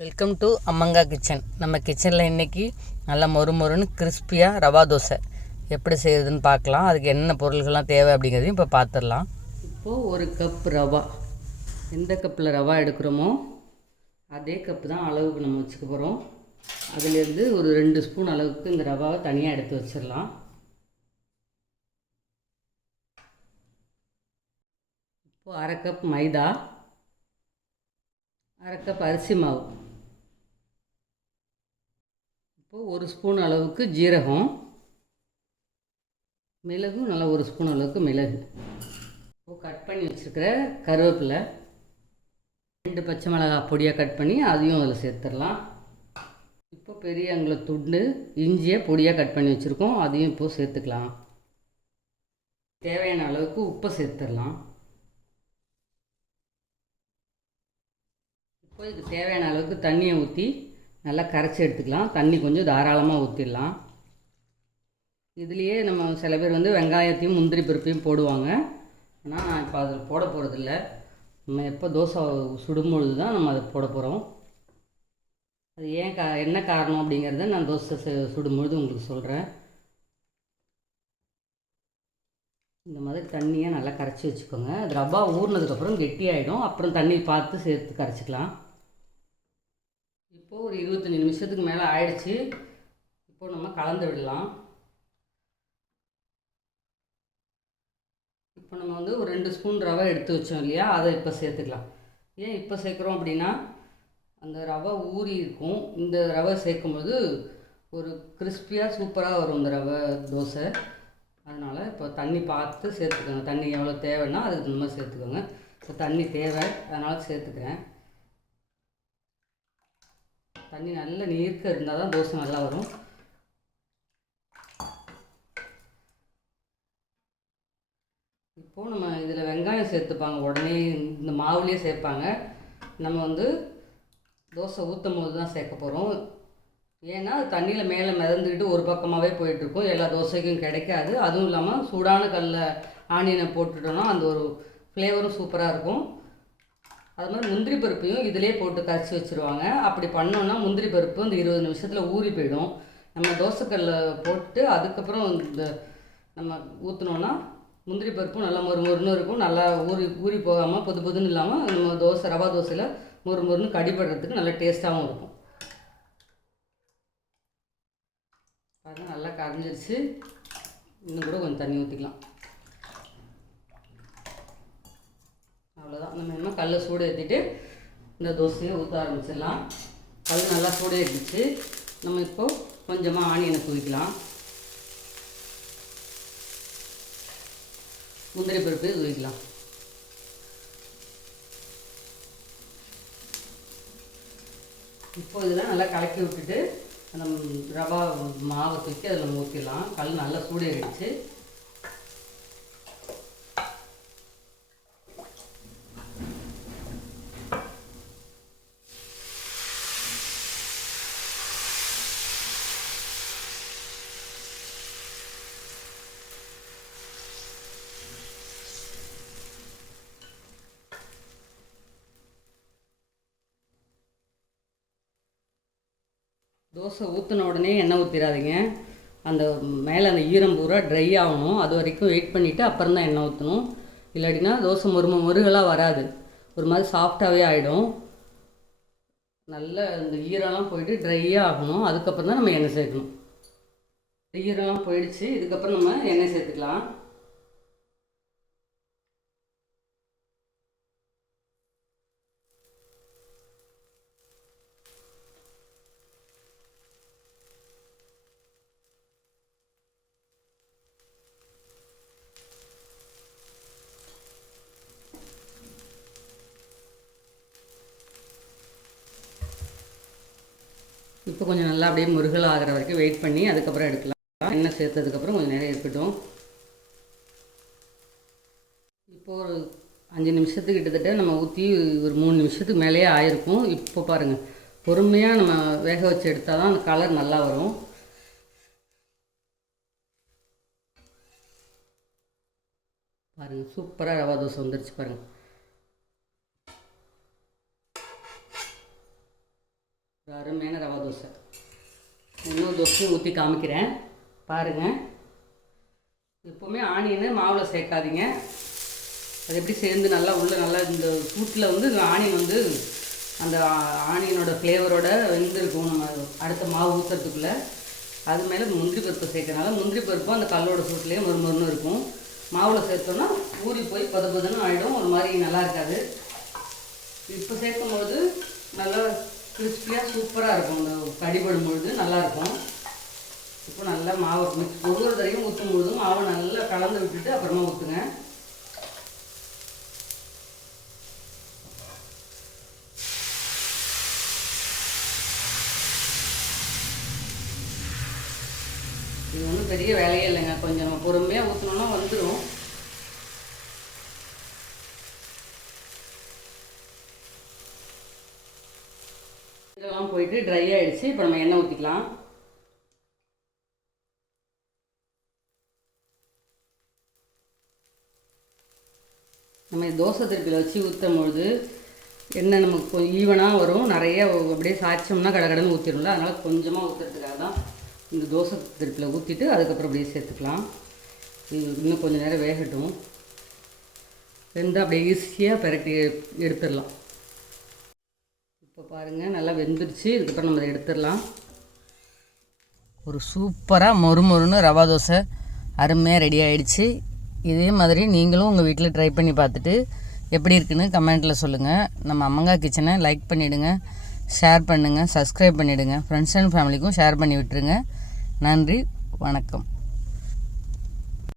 Welcome to அம்மங்கா kitchen. நம்ம கிச்சனில் இன்றைக்கி நல்லா மொறுன்னு கிறிஸ்பியாக ரவா தோசை எப்படி செய்கிறதுன்னு பார்க்கலாம். அதுக்கு என்னென்ன பொருள்கள்லாம் தேவை அப்படிங்கிறதையும் இப்போ பார்த்துடலாம். இப்போது ஒரு கப் ரவா, எந்த கப்பில் ரவா எடுக்கிறோமோ அதே கப்பு தான் அளவுக்கு நம்ம வச்சுக்க போகிறோம். அதுலேருந்து ஒரு 2 ஸ்பூன் அளவுக்கு இந்த ரவாவை தனியாக எடுத்து வச்சிடலாம். இப்போது அரை கப் மைதா, அரை கப் அரிசி மாவு, இப்போது 1 ஸ்பூன் அளவுக்கு ஜீரகம், மிளகும் நல்லா 1 ஸ்பூன் அளவுக்கு மிளகு, இப்போது கட் பண்ணி வச்சுருக்கிற கருவேப்பிலை, 2 பச்சை மிளகாய் பொடியாக கட் பண்ணி அதையும் அதில் சேர்த்துடலாம். இப்போ பெரிய அங்குல துண்டு இஞ்சியை பொடியாக கட் பண்ணி வச்சுருக்கோம், அதையும் இப்போது சேர்த்துக்கலாம். தேவையான அளவுக்கு உப்பை சேர்த்துடலாம். இப்போ இதுக்கு தேவையான அளவுக்கு தண்ணியை ஊற்றி நல்லா கரைச்சி எடுத்துக்கலாம். தண்ணி கொஞ்சம் தாராளமாக ஊற்றிடலாம். இதுலேயே நம்ம சில பேர் வெங்காயத்தையும் முந்திரி பருப்பையும் போடுவாங்க. ஆனால் நான் இப்போ அதில் போட போகிறதில்ல. நம்ம எப்போ தோசை சுடும்பொழுது தான் நம்ம அதை போட போகிறோம். அது என்ன காரணம் அப்படிங்கிறத நான் தோசை சுடும்பொழுது உங்களுக்கு சொல்கிறேன். இந்த மாதிரி தண்ணியை நல்லா கரைச்சி வச்சுக்கோங்க. அது ரவா ஊறினதுக்கப்புறம் கெட்டியாகிடும். அப்புறம் தண்ணி பார்த்து சேர்த்து கரைச்சிக்கலாம். இப்போது ஒரு 25 நிமிஷத்துக்கு மேலே ஆயிடுச்சு. இப்போது நம்ம கலந்து விடலாம். இப்போ நம்ம ஒரு 2 ஸ்பூன் ரவை எடுத்து வச்சோம் இல்லையா, அதை இப்போ சேர்த்துக்கலாம். ஏன் இப்போ சேர்க்குறோம் அப்படின்னா, அந்த ரவை ஊறி இருக்கும். இந்த ரவை சேர்க்கும்போது ஒரு கிறிஸ்பியாக சூப்பராக வரும் இந்த ரவை தோசை. அதனால் இப்போ தண்ணி பார்த்து சேர்த்துக்கோங்க. தண்ணி எவ்வளோ தேவைன்னா அதுக்கு இந்த மாதிரி சேர்த்துக்கோங்க. இப்போ தண்ணி தேவை, அதனால் சேர்த்துக்கிறேன். தண்ணி நல்ல நீர்க்க இருந்தால் தான் தோசை நல்லா வரும். இப்போது நம்ம இதில் வெங்காயம் சேர்த்துப்பாங்க, உடனே இந்த மாவுலேயே சேர்ப்பாங்க. நம்ம தோசை ஊற்றும் போது தான் சேர்க்க போகிறோம். ஏன்னா அது தண்ணியில் மேலே மிதந்துக்கிட்டு ஒரு பக்கமாகவே போயிட்டுருக்கும், எல்லா தோசைக்கும் கிடைக்காது. அதுவும் இல்லாமல் சூடான கல்லில் ஆனியனை போட்டுட்டோன்னா அந்த ஒரு ஃப்ளேவரும் சூப்பராக இருக்கும். அது மாதிரி முந்திரி பருப்பையும் இதிலே போட்டு கரைச்சி வச்சுருவாங்க. அப்படி பண்ணோன்னா முந்திரி பருப்பு இந்த 20 நிமிஷத்தில் ஊறி போயிடும். நம்ம தோசைக்கல்லில் போட்டு அதுக்கப்புறம் இந்த நம்ம ஊற்றினோன்னா முந்திரி பருப்பும் நல்லா மொறுன்னு இருக்கும். நல்லா ஊறி போகாமல் பொதுன்னு இல்லாமல் நம்ம ரவா தோசையில் மொறுன்னு கடிப்படுறதுக்கு நல்லா டேஸ்ட்டாகவும் இருக்கும். அதனால் நல்லா கரைஞ்சிருச்சு. இன்னும் கூட கொஞ்சம் தண்ணி ஊற்றிக்கலாம். அவ்வளோதான். நம்ம இன்னும் கல்லை சூடு ஏற்றிட்டு இந்த தோசையை ஊற்ற ஆரம்பிச்சிடலாம். கல் நல்லா சூடு ஏற்றிச்சு. நம்ம இப்போது கொஞ்சமாக ஆனியனை தூவிக்கலாம். முந்திரி பருப்பு தூவிக்கலாம். இப்போ இதெல்லாம் நல்லா கலக்கி விட்டுட்டு அந்த ரவா மாவை தூக்கி அதில் ஊற்றிடலாம். கல் நல்லா சூடு ஏறிடுச்சு. தோசை ஊற்றின உடனே எண்ணெய் ஊற்றிடாதீங்க. அந்த மேலே அந்த ஈரம் பூரா ட்ரை ஆகணும். அது வரைக்கும் வெயிட் பண்ணிவிட்டு அப்புறம் தான் எண்ணெய் ஊற்றணும். இல்லாட்டினா தோசை முருகலாக வராது, ஒரு மாதிரி சாஃப்டாகவே ஆகிடும். நல்ல இந்த ஈரம்லாம் போயிட்டு ட்ரையாக ஆகணும். அதுக்கப்புறம் தான் நம்ம எண்ணெய் சேர்க்கணும். ஈரம்லாம் போயிடுச்சு. இதுக்கப்புறம் நம்ம எண்ணெய் சேர்த்துக்கலாம். இப்போ கொஞ்சம் நல்லா அப்படியே முருகல் ஆகிற வரைக்கும் வெயிட் பண்ணி அதுக்கப்புறம் எடுக்கலாம். எண்ணெய் சேர்த்ததுக்கப்புறம் கொஞ்சம் நேரம் இருக்கட்டும். இப்போது ஒரு 5 நிமிஷத்துக்கு கிட்டத்தட்ட நம்ம ஊற்றி ஒரு 3 நிமிஷத்துக்கு மேலேயே ஆயிருக்கும். இப்போ பாருங்கள், பொறுமையாக நம்ம வேக வச்சு எடுத்தால் தான் அந்த கலர் நல்லா வரும். பாருங்கள், சூப்பராக ரவா தோசை வந்துருச்சு பாருங்கள். ஒரு அருமையான ரவா தோசை. இன்னொரு தோசையும் ஊற்றி காமிக்கிறேன் பாருங்கள். எப்போவுமே ஆனியனை மாவில் சேர்க்காதீங்க. அது எப்படி சேர்ந்து நல்லா உள்ளே நல்லா இந்த சூட்டில் வந்து ஆனியன் வந்து அந்த ஆனியனோட ஃப்ளேவரோட வெந்திருக்கும். நம்ம அடுத்த மாவு ஊற்றுறதுக்குள்ளே அது மேலே முந்திரி பருப்பு சேர்க்கறனால முந்திரி பருப்பும் அந்த கல்லோட சூட்லேயே மொறுமொறுன்னு இருக்கும். மாவில் சேர்த்தோன்னா ஊறி போய் பதுன்னு ஆகிடும், ஒரு மாதிரி நல்லா இருக்காது. இப்போ சேர்க்கும்போது நல்லா கிறிஸ்பியாக சூப்பராக இருக்கும். அந்த கடிபடும் பொழுது நல்லாயிருக்கும். இப்போ நல்லா மாவை மிக்ஸ் ஒவ்வொரு தரையும் ஊற்றும் பொழுதும் மாவை நல்லா கலந்து விட்டுட்டு அப்புறமா ஊற்றுங்க. இது ஒன்றும் பெரிய வேலையே இல்லைங்க. கொஞ்சம் நம்ம பொறுமையாக ஊற்றினோன்னா வந்துடும். இதெல்லாம் போயிட்டு ட்ரை ஆகிடுச்சு. இப்போ நம்ம எண்ணெய் ஊற்றிக்கலாம். நம்ம தோசை திருப்பியில் வச்சு ஊற்றும் பொழுது எண்ணெய் நமக்கு கொஞ்சம் ஈவனாக வரும். நிறைய அப்படியே சாய்ச்சோம்னா கடகடன்னு ஊற்றிடும்ல, அதனால் கொஞ்சமாக ஊற்றுறதுக்காக தான் இந்த தோசை திருப்பியில் ஊற்றிட்டு அதுக்கப்புறம் அப்படியே சேர்த்துக்கலாம். இது இன்னும் கொஞ்சம் நேரம் வேகட்டும். வெந்தால் அப்படியே ஈஸியாக பிரட்டி எடுத்துடலாம். இப்போ பாருங்கள் நல்லா வெந்துருச்சு. இதுக்கப்புறம் நம்ம அதை எடுத்துடலாம். ஒரு சூப்பராக மொறுமொறுன்னு ரவா தோசை அருமையாக ரெடி ஆகிடுச்சு. இதே மாதிரி நீங்களும் உங்கள் வீட்டில் ட்ரை பண்ணி பார்த்துட்டு எப்படி இருக்குன்னு கமெண்ட்டில் சொல்லுங்கள். நம்ம அம்மங்கா கிச்சனை லைக் பண்ணிவிடுங்க, ஷேர் பண்ணுங்கள், சப்ஸ்கிரைப் பண்ணிவிடுங்க. ஃப்ரெண்ட்ஸ் அண்ட் ஃபேமிலிக்கும் ஷேர் பண்ணி விட்டுருங்க. நன்றி, வணக்கம்.